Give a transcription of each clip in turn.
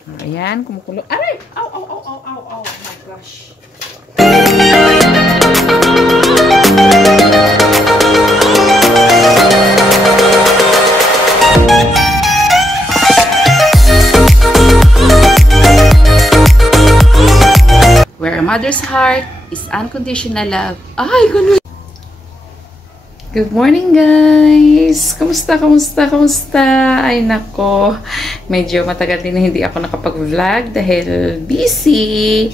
Ayan, kumukulo. Aray! Ow, ow, ow, ow, ow, ow. Oh my gosh. Where a mother's heart is unconditional love. Ay, ganun. Good morning, guys! Kamusta, kamusta, kamusta? Ay, nako. Medyo matagal din na hindi ako nakapag-vlog dahil busy.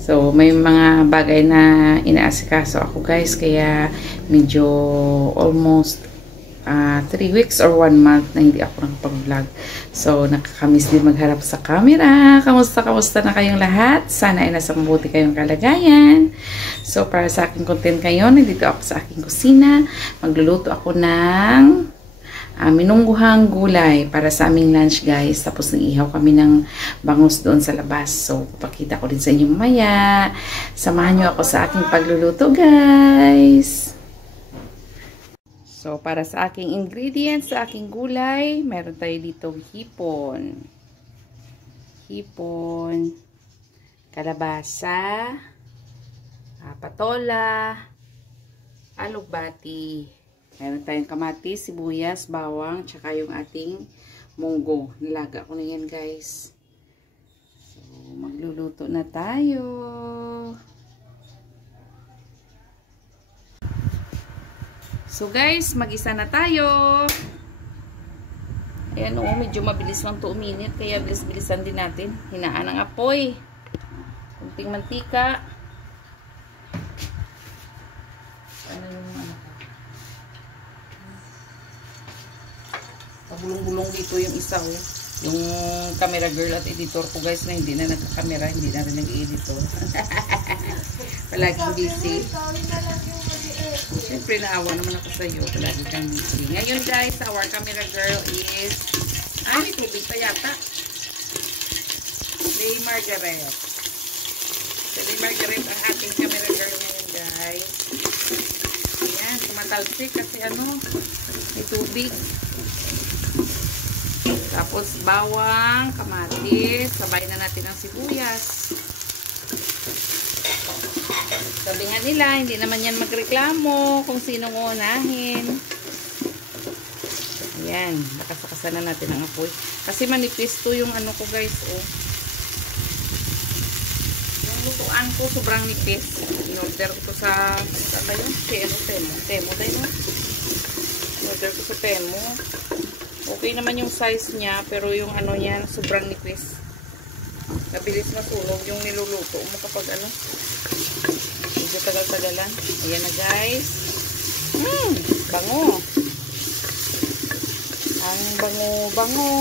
So, may mga bagay na inaasikaso ako, guys. Kaya, medyo almost 3 weeks or 1 month na hindi ako nakapag-vlog. So, nakakamiss din magharap sa camera. Kamusta, kamusta na kayong lahat? Sana ay nasa mabuti kayong kalagayan. So, para sa aking content ngayon, nandito ako sa aking kusina. Magluluto ako ng minungguhang gulay para sa aming lunch, guys. Tapos, nag-ihaw kami ng bangus doon sa labas. So, papakita ko din sa inyo mamaya. Samahan nyo ako sa aking pagluluto, guys. So, para sa aking ingredients, sa aking gulay, meron tayo dito hipon. Hipon, kalabasa, patola, alugbati. Meron tayong kamatis, sibuyas, bawang, tsaka yung ating munggo. Nilaga ko na yan, guys. So, magluluto na tayo. So guys, mag-isa na tayo. Ayan o, medyo mabilis lang 2 minutes. Kaya bilis-bilisan din natin. Hinaan ang apoy. Kunting mantika. Ano yung pabulong-bulong dito yung isa o. Yung camera girl at editor ko, guys, na hindi na nagka-camera. Hindi na rin nag-editor. Palaging busy. Siyempre, naawa naman ako sa iyo. Palagi kang busy. Ngayon, guys, our camera girl is... Ay, may tubig pa yata. Lay Margaret. So, Lay Margaret ang ating camera girl ngayon, guys. Ayan, tumatalsik kasi ano, may tubig. Tapos, bawang, kamatis. Sabay na natin ang sibuyas. Sabi nga nila, hindi naman yan magreklamo kung sinong unahin. Ayan, nakasakasan na natin ang apoy. Kasi manipis to yung ano ko, guys, oh. Yung lutuan ko, sobrang nipis. In-order ko sa, saan ba yun? Temo tayo, no? In-order ko sa Temo. Okay naman yung size niya, pero yung ano niya, sobrang nipis. Nabilis masunog yung niluluto mo kapag ano. Medyo tagal-tagalan. Ayan na, guys. Bango. Ang bango-bango.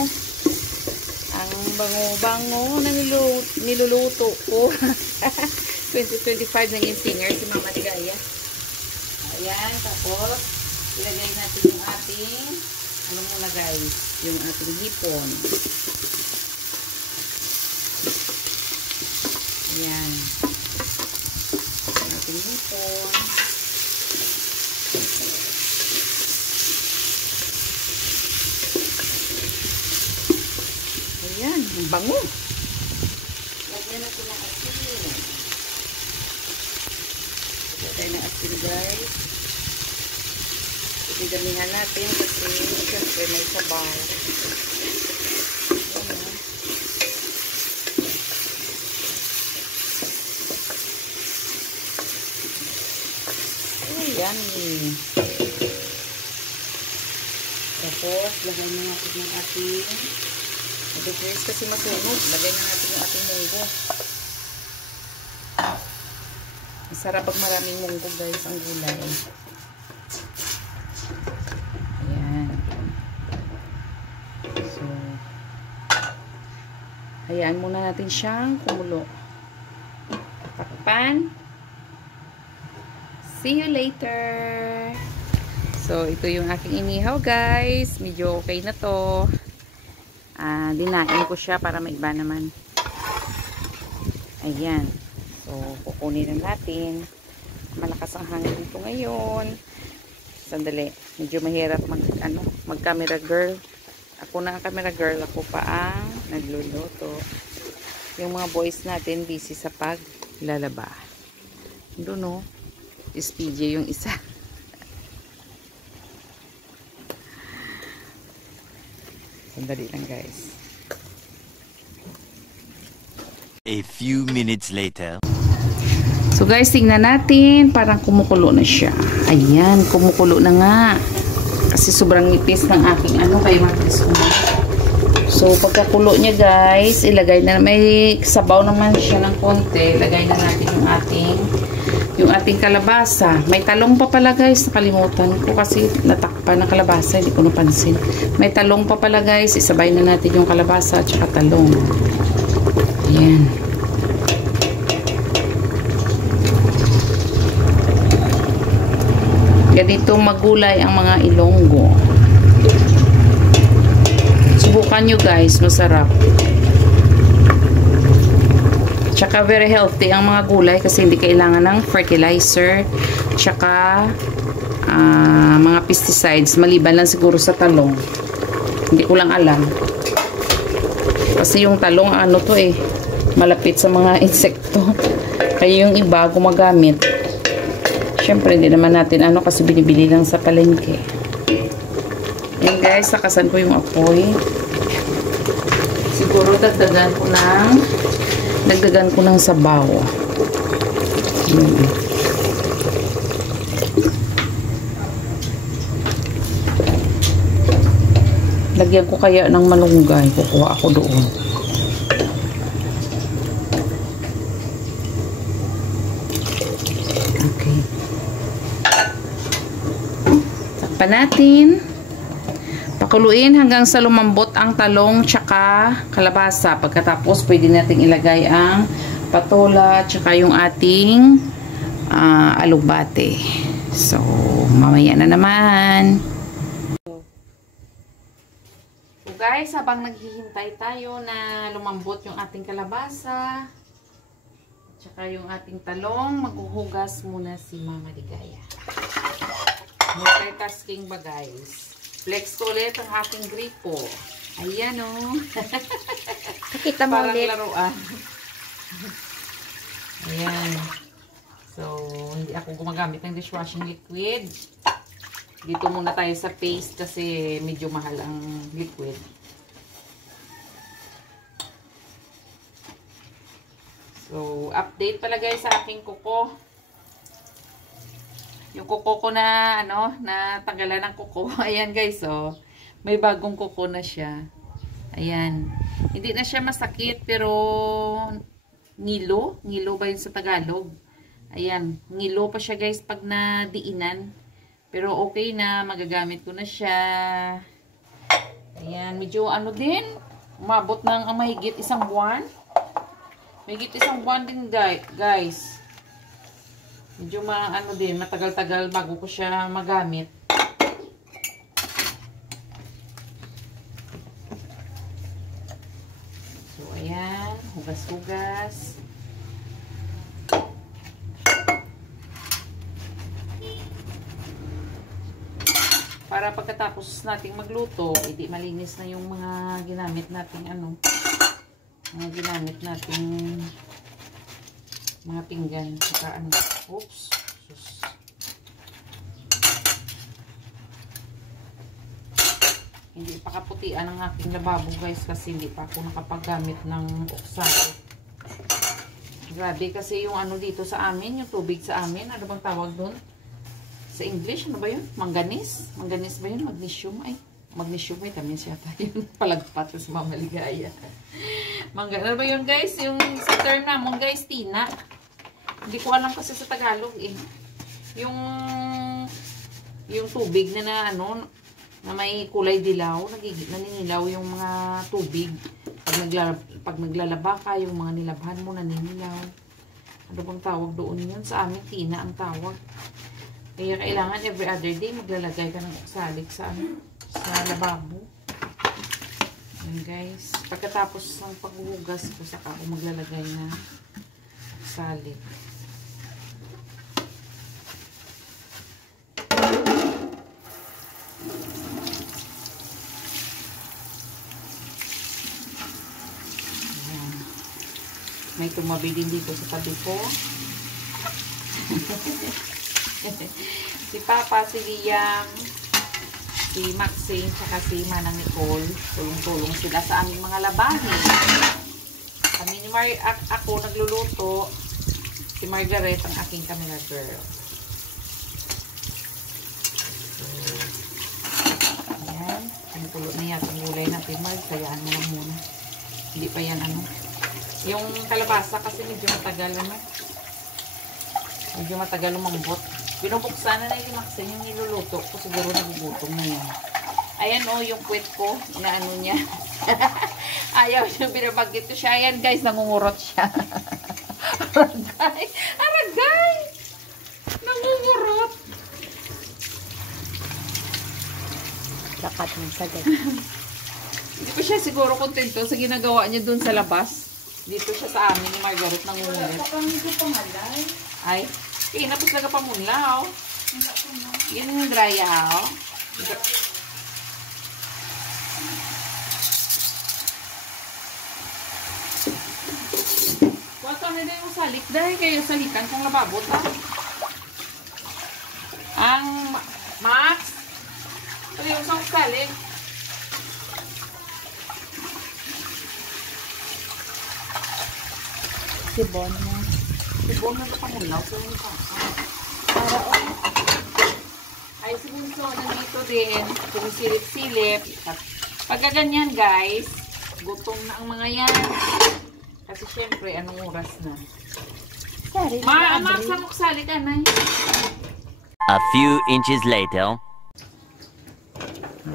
Ang bango-bango na niluluto ko. 2025 naging singer si Mama Ligaya. Ayan, tapos ilagay natin yung ating ano muna, guys, yung ating hipon. Ayan. Ating hipon. Ayan, ang bango. Lagyan natin ng asin. Lagyan ng asin, guys. Idamihan natin kasi siyempre may sabaw. Ayan. Tapos, lagay na natin yung ating mabilis kasi masunog. Lagay na natin yung ating munggo. Masarap pag maraming munggo, guys, ang gulay. Hayaan muna natin siyang kumulo. Takpan. See you later. So, ito yung aking inihaw, guys. Medyo okay na to. Dinain ko siya para maiba naman. Ayan. So, kukunin na natin. Malakas ang hangin dito ngayon. Sandali. Medyo mahirap mag-camera girl. Ako na ang camera girl, ako pa ang nagluluto. Yung mga boys natin busy sa paglalaba. Doon no, is PJ yung isa. Sandali lang guys. A few minutes later. So guys, tingnan natin. Parang kumukulo na siya. Ayan, kumukulo na nga. Kasi sobrang nipis ng aking ano, kaya matis ko na. So, pagkakulo niya guys, ilagay na, may sabaw naman siya ng konti. Ilagay na natin yung ating kalabasa. May talong pa pala guys, nakalimutan ko kasi natakpan ng kalabasa, hindi ko napansin. May talong pa pala guys, isabay na natin yung kalabasa at saka talong. Ayan. Ganito magulay ang mga Ilonggo. Subukan nyo guys, masarap. Tsaka very healthy ang mga gulay kasi hindi kailangan ng fertilizer. Tsaka mga pesticides. Maliban lang siguro sa talong. Hindi ko lang alam. Kasi yung talong ano to eh, malapit sa mga insekto. Kaya yung iba gumagamit. Siyempre, hindi naman natin ano kasi binibili lang sa palengke. Yan guys, sakasan ko yung apoy. Siguro dagdagan ko ng sabaw. Lagyan ko kaya ng malunggay. Kukuha ako doon. Okay. Takpan natin. Pakuluin hanggang sa lumambot ang talong tsaka kalabasa. Pagkatapos, pwede nating ilagay ang patola tsaka yung ating alubate. So, mamaya na naman. So guys, habang naghihintay tayo na lumambot yung ating kalabasa tsaka yung ating talong, maghuhugas muna si Mama Ligaya. Multitasking ba guys? Flex ko ulit ang aking gripo. Ayan o. Nakita mo parang ulit. laruan. Ayan. So, hindi ako gumagamit ng dishwashing liquid. Dito muna tayo sa paste kasi medyo mahal ang liquid. So, update pala guys sa aking kuko. Yung kuko ko na, ano, na tanggalan ng kuko. Ayan guys, oh. May bagong kuko na siya. Ayan. Hindi na siya masakit, pero ngilo. Ngilo ba yun sa Tagalog? Ayan. Ngilo pa siya guys pag nadiinan. Pero okay na. Magagamit ko na siya. Ayan. Medyo ano din. Umabot ng mahigit 1 buwan. Mahigit 1 buwan din guys. Medyo ano din, matagal-tagal bago ko siya magamit. So, ayan. Hugas-hugas. Para pagkatapos nating magluto, edi malinis na yung mga ginamit nating ano. Mga ginamit nating mga pinggan, saka ano, oops, sus. Hindi pa kaputian ang aking lababo guys kasi hindi pa ako nakapaggamit ng oksal. Grabe kasi yung ano dito sa amin, yung tubig sa amin, ano bang tawag doon? Sa English, ano ba yun? Manganese? Manganese ba yun? Magnesium? Ay, magnesium may tamis yata yun. Palagpat sa Mama Ligaya. Ano ba yun guys? Yung sa term namon guys, tina. Hindi ko alam kasi sa Tagalog eh. Yung tubig na ano, na may kulay dilaw, naninilaw yung mga tubig. Pag naglalaba ka, yung mga nilabhan mo naninilaw. Ano bang tawag doon yun? Sa amin, tina ang tawag. Kaya kailangan every other day maglalagay ka ng oksalik sa lababo. Ayan guys. Pagkatapos ng paghuhugas ko, saka ako maglalagay na oksalik. May tumabi din dito sa tabi ko. Si Papa, si Liam, si Maxine, saka si Manang Nicole. Tulong-tulong sila sa aming mga labahin. Kami ni ako nagluluto. Si Margaret ang aking camera girl. Ayan. Pinutulo niya itong gulay natin. Sayaan mo lang muna. Hindi pa yan ano. Yung kalabasa kasi medyo matagal ano. Medyo matagal lumambot. Binubuksan na ni Maxine yung niluluto ko. Siguro nagugutom na yan. Ayan o, yung puwet ko. Inaano niya. Ayaw yung binabagit ko siya. Ayan guys, nangungurot siya. Aragay! Aragay! Nangungurot. Lakat ng sagay. Hindi pa siya siguro kontento sa ginagawa niya dun sa labas. Dito siya sa amin ni Margaret nangungulit. Ay, napos laga pamunlaw. Yun yung dryaw. Wata na din yung salik. Dahil kayo salikan kung lababot ha. Ang Max. Ito yung isang salik. Sibon mo. Sibon na ito pamunlaw. So yun pa. Ay, si Bunso, nandito din. Sumisilip-silip. Pagkaganyan, guys, gutom na ang mga yan. Kasi syempre, anong oras na? Max, samuksali ka na. A few inches later.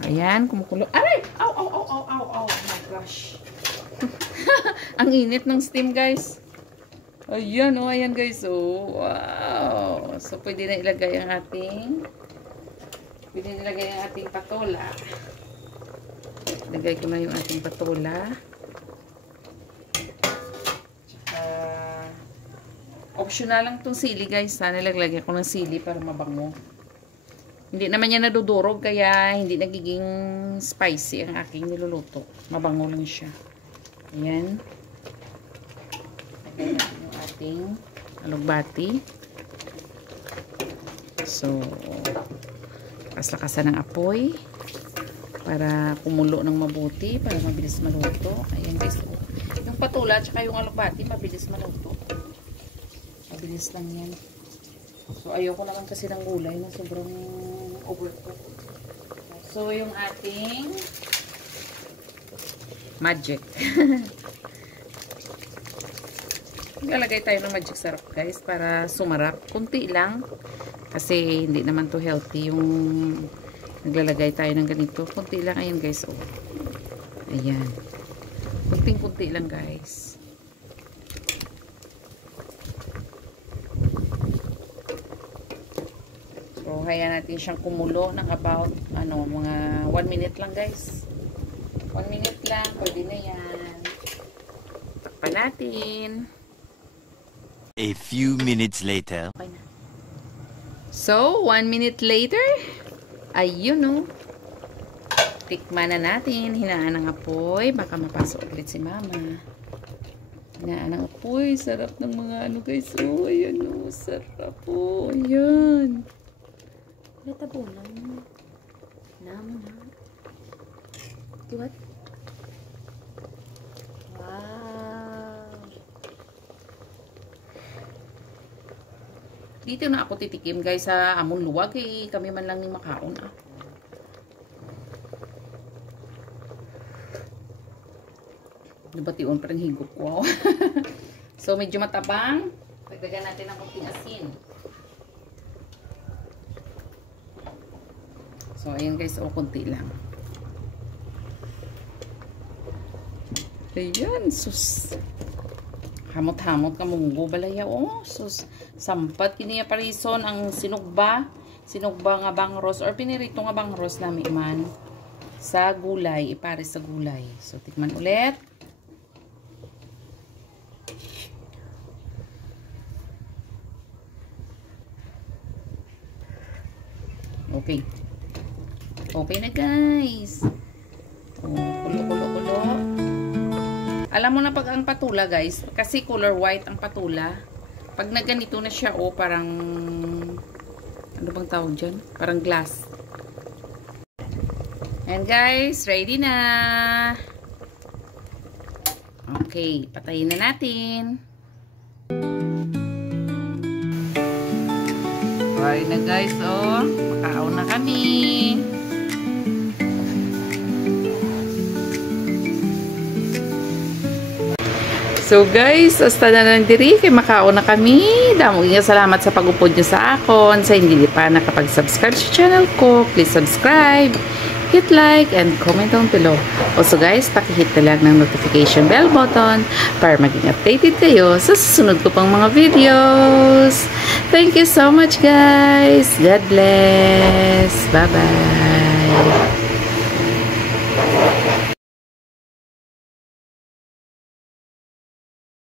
Ayan, kumukulo. Aray! Ow, ow, ow, ow, ow, ow. Oh my gosh. Ang init ng steam, guys. Ayan, oh, ayan guys, oh. Wow. So, pwede na ilagay ang ating patola. Ilagay ko na yung ating patola. Tsaka, optional lang itong sili, guys. Sana naglagay ko ng sili para mabango. Hindi naman yan nadudurog, kaya hindi nagiging spicy ang aking niluluto. Mabango lang siya. Ayan. Lagay natin yung ating alugbati. So, lakas-lakasan ng apoy para kumulo ng mabuti, para mabilis maluto. Ayan guys. Yung patula at yung alugbati, mabilis maluto. Mabilis lang yan. So, ayoko naman kasi ng gulay na sobrang overcook. So, yung ating magic. Lalagay tayo ng magic syrup guys para sumarap. Kunti lang. Kasi hindi naman to healthy yung naglalagay tayo ng ganito. Kunti lang. Ayan guys. Oh. Ayan. Kunting-kunti lang guys. So, hayaan natin siyang kumulo ng about mga 1 minute lang guys. 1 minute lang. Pwede na yan. Takpan natin. A few minutes later. Okay na. So, 1 minute later, ayun o. Tikman na natin. Hinaan ng apoy. Baka mapasok ulit si mama. Hinaan ng apoy. Sarap ng mga guys. Oh, ayan o. Sarap o. Ayan. Natabunan mo. Naman ha. What? Wow. Dito na ako titikim guys sa amon luwag. Kami man lang ni makaon ah. Nabation pa rin higop ko. So medyo matabang. Pagdagan natin ng konting asin. So ayan guys, konti lang. Ayan, sus. Hamot-hamot ka munggo balaya oh. Sus, sampat kiniya parison ang sinugba nga bangros or pinirito nga bangros namin man sa gulay, ipares sa gulay. So tikman ulit. Okay. Okay na guys. Oh, kulo. Alam mo na pag ang patula, guys, kasi color white ang patula. Pag na ganito na siya, oh, parang, ano bang tawag dyan? Parang glass. And guys, ready na. Okay, patayin na natin. Ready na guys, oh. Makaon na kami. So guys, hasta na lang diri kay makaon na kami. Damo nga salamat sa pag-upod niyo sa akon. Sa hindi pa nakapag-subscribe sa channel ko, please subscribe, hit like, and comment down below. Also guys, paki-hit na lang ng notification bell button para maging updated kayo sa susunod ko pang mga videos. Thank you so much guys. God bless. Bye-bye.